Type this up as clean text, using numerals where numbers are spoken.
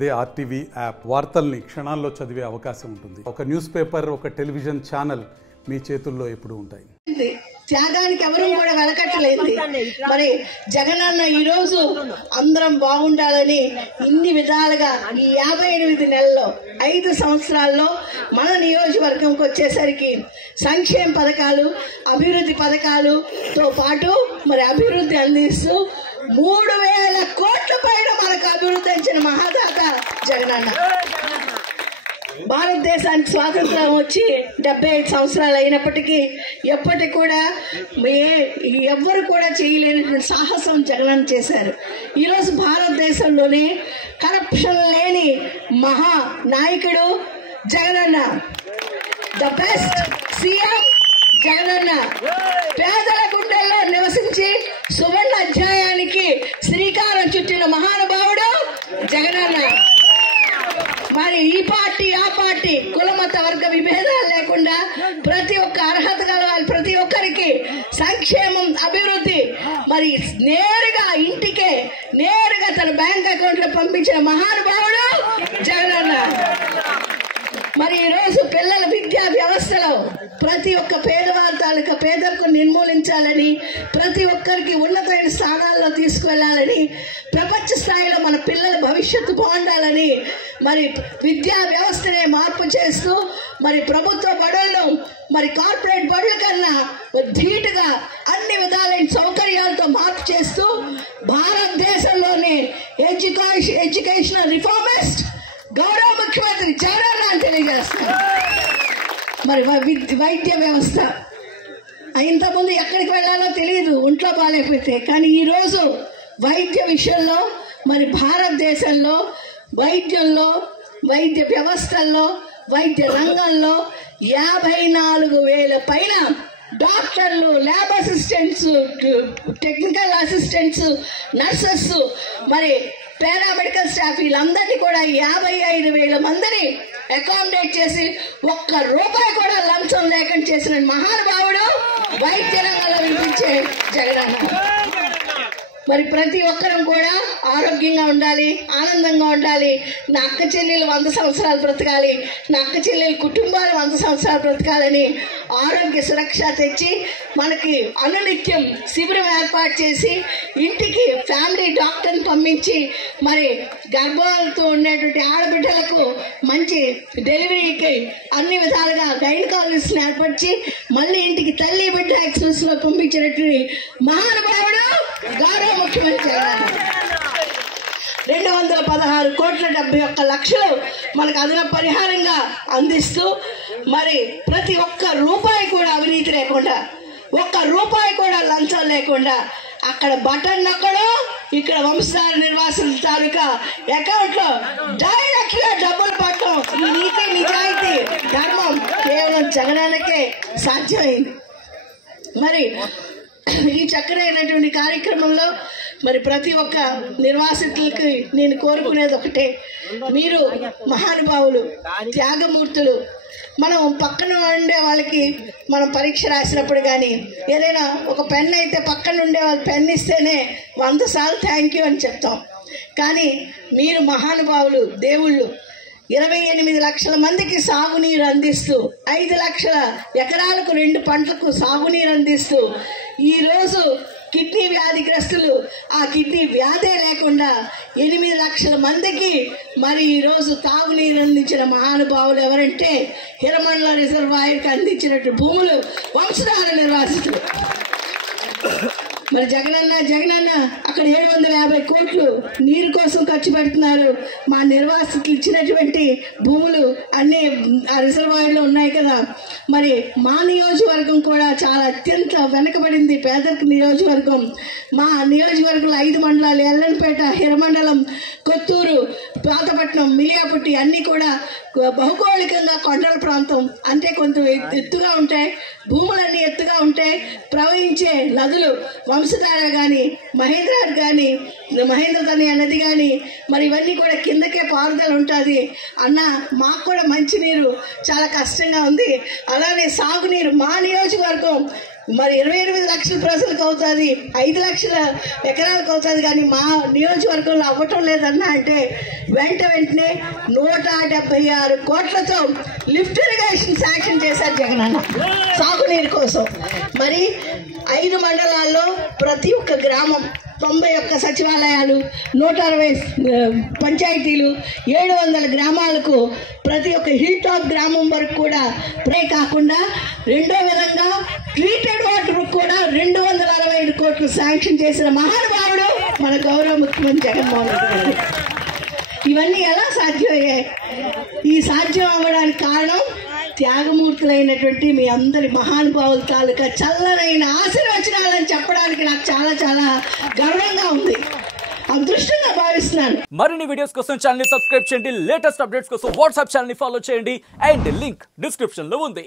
అదే RTV app వార్తల్ని క్షణాల్లో చదివే అవకాశం ఉంటుంది. ఒక న్యూస్ పేపర్, ఒక టెలివిజన్ ఛానల్ మీ చేతుల్లో ఎప్పుడు ఉంటాయి. త్యాగానికి ఎవరూ కూడా వెనకట్టలేదు. మరి జగనన్న ఈరోజు అందరం బాగుండాలని ఇన్ని విధాలుగా ఈ 58 నెలల్లో 5 సంవత్సరాల్లో మన నియోజకవర్గంకి వచ్చేసరికి సంక్షేమ పథకాలు, అభివృద్ధి పథకాలుతో పాటు మరి అభివృద్ధి అందిస్తూ 3000 కోట్ల పైన మనకు అభివృద్ధి ఇచ్చిన మహాదాత జగనన్న. భారతదేశానికి స్వాతంత్రం వచ్చి 75 సంవత్సరాలు అయినప్పటికీ ఎప్పటికి కూడా ఎవ్వరు కూడా చేయలేనటువంటి సాహసం జగనన్న చేశారు. ఈరోజు భారతదేశంలోనే కరప్షన్ లేని మహా నాయకుడు Jagananna. The best CM Jagananna. పేదల గుండెల్లో నివసించి సువర్ణ అధ్యాయానికి శ్రీకారం చుట్టిన మహానుభావుడు జగనన్న. మరి ఈ పార్టీ ఆ పార్టీ కుల మత వర్గ విభేదాలు లేకుండా ప్రతి ఒక్క అర్హత గల వాళ్ళు ప్రతి ఒక్కరికి సంక్షేమం, అభివృద్ధి మరి నేరుగా ఇంటికే నేరుగా తన బ్యాంక్ అకౌంట్ లో పంపించిన మహానుభావుడు జగనన్న. మరి ఈరోజు పిల్లల విద్యా వ్యవస్థలో ప్రతి ఒక్క పేదవారి తాలూకా పేదరికం నిర్మూలించాలని, ప్రతి ఒక్కరికి ఉన్నతమైన స్థానాల్లో తీసుకువెళ్లాలని, ప్రపంచ స్థాయిలో మన పిల్లల భవిష్యత్తు బాగుండాలని మరి విద్యా వ్యవస్థనే మార్పు చేస్తూ మరి ప్రభుత్వ బడులను మరి కార్పొరేట్ బడుల కన్నా ధీటుగా అన్ని విధాలైన సౌకర్యాలతో మార్పు చేస్తూ భారతదేశంలోనే ఎడ్యుకేషనల్ రిఫార్మిస్ట్ గౌరవ ముఖ్యమంత్రి జగనన్న అని తెలియజేస్తారు. మరి వైద్య వ్యవస్థ ఇంతకుముందు ఎక్కడికి వెళ్ళాలో తెలియదు ఒంట్లో బాగాలేకపోతే, కానీ ఈరోజు వైద్య విషయంలో మరి భారతదేశంలో వైద్యంలో, వైద్య వ్యవస్థల్లో, వైద్య రంగంలో 54,000 పైన డాక్టర్లు, lab assistants, technical assistants, nurses, మరి పారామెడికల్ స్టాఫ్ వీళ్ళందరినీ కూడా 55,000 మందిని అకామిడేట్ చేసి ఒక్క రూపాయి కూడా లంచం లేకుండా చేసిన మహానుభావుడు వైద్య రంగంలో వినిపించే జగనన్న. మరి ప్రతి ఒక్కరం కూడా ఆరోగ్యంగా ఉండాలి, ఆనందంగా ఉండాలి. నా అక్క చెల్లెలు 100 సంవత్సరాలు బ్రతకాలి, నా అక్క చెల్లెలు కుటుంబాలు 100 సంవత్సరాలు బ్రతకాలని ఆరోగ్య సురక్ష తెచ్చి మనకి అనునిత్యం శిబిరం ఏర్పాటు చేసి ఇంటికి ఫ్యామిలీ డాక్టర్ని పంపించి మరి గర్భాలతో ఉండేటువంటి ఆడబిడ్డలకు మంచి డెలివరీకి అన్ని విధాలుగా గైనకాలజిస్ట్ని ఏర్పరిచి మళ్ళీ ఇంటికి తల్లి బిడ్డ ఎక్స్ప్రెస్ లో పంపించినటువంటి మహానుభావుడు గౌరవ ముఖ్యమంత్రి 216,71,00,000 మనకు అదనపు పరిహారంగా అందిస్తూ మరి ప్రతి ఒక్క రూపాయి కూడా అవినీతి లేకుండా, ఒక్క రూపాయి కూడా లంచం లేకుండా అక్కడ బటన్ నొక్కడం, ఇక్కడ వంశధార నిర్వాసుల తాలూకా అకౌంట్ లో డైరెక్ట్ గా డబ్బులు పట్టడం, ఈ నీతి నిజాయితీ ధర్మం కేవలం జగనన్నకే సాధ్యమైంది. మరి ఈ చక్కనైనటువంటి కార్యక్రమంలో మరి ప్రతి ఒక్క నిర్వాసితులకి నేను కోరుకునేది ఒకటే, మీరు మహానుభావులు, త్యాగమూర్తులు. మనం పక్కన ఉండే వాళ్ళకి మనం పరీక్ష రాసినప్పుడు కానీ ఏదైనా ఒక పెన్ అయితే పక్కన ఉండే వాళ్ళు పెన్ ఇస్తేనే 100 సార్లు థ్యాంక్ యూ అని చెప్తాం. కానీ మీరు మహానుభావులు, దేవుళ్ళు. 28 లక్షల మందికి సాగునీరు అందిస్తూ 5 లక్షల ఎకరాలకు 2 పంటలకు సాగునీరు అందిస్తూ ఈరోజు కిడ్నీ వ్యాధిగ్రస్తులు ఆ కిడ్నీ వ్యాధే లేకుండా 8 లక్షల మందికి మరి ఈరోజు తాగునీరు అందించిన మహానుభావులు ఎవరంటే హిరమండల రిజర్వాయర్కి అందించినట్టు భూములు వంశధార నిర్వాసితులు. మరి జగనన్న అక్కడ 750 కోట్లు నీరు కోసం ఖర్చు పెడుతున్నారు. మా నిర్వాసితులు ఇచ్చినటువంటి భూములు అన్ని ఆ రిజర్వాయర్లో ఉన్నాయి కదా. మరి మా నియోజకవర్గం కూడా చాలా అత్యంత వెనకబడింది పేదరిక నియోజకవర్గం. మా నియోజకవర్గంలో 5 మండలాలు, ఎల్లంపేట, హిరమండలం, కొత్తూరు, పాతపట్నం, మిలియాపుట్టి అన్నీ కూడా భౌగోళికంగా కొండల ప్రాంతం, అంటే కొంత ఎత్తుగా ఉంటాయి, భూములన్నీ ఎత్తుగా ఉంటాయి. ప్రవహించే నదులు వంశధార కానీ, మహేంద్రార్ కానీ, మహేంద్రతని నది కానీ మరి ఇవన్నీ కూడా కిందకే పారుదల ఉంటుంది. అన్న మాకు కూడా మంచినీరు చాలా కష్టంగా ఉంది. అలానే సాగునీరు మా నియోజకవర్గం మరి 28 లక్షల ప్రజలకు అవుతుంది, 5 లక్షల ఎకరాలకు అవుతుంది, కానీ మా నియోజకవర్గంలో అవ్వటం లేదన్నా అంటే వెంటనే 176 కోట్లతో లిఫ్ట్ ఇరిగేషన్ శాంక్షన్ చేశారు జగనన్న సాగునీరు కోసం. మరి 5 మండలాల్లో ప్రతి ఒక్క గ్రామం 91 సచివాలయాలు, 160 పంచాయతీలు, 700 గ్రామాలకు ప్రతి ఒక్క హిల్ టాప్ గ్రామం వరకు కూడా కాకుండా రెండో విధంగా ట్రీటెడ్ వాటర్ కూడా 265 కోట్లు శాంక్షన్ చేసిన మహానుభావుడు మన గౌరవ ముఖ్యమంత్రి జగన్మోహన్ రెడ్డి గారు. ఇవన్నీ ఎలా సాధ్యమయ్యాయి? ఈ సాధ్యం అవ్వడానికి కారణం త్యాగమూర్తులైనటువంటి మీ అందరి మహానుభావుల తాలూకా చల్లనైన ఆశీర్వచనాలని చెప్పడానికి నాకు చాలా చాలా గర్వంగా ఉంది, అదృష్టంగా భావిస్తున్నాను. మరిన్ని వీడియోస్ కోసం ఛానల్ ని సబ్స్క్రైబ్ చేయండి, లేటెస్ట్ అప్డేట్స్ కోసం వాట్సాప్ ఛానల్ ని ఫాలో చేయండి, అండ్ లింక్ డిస్క్రిప్షన్ లో ఉంది.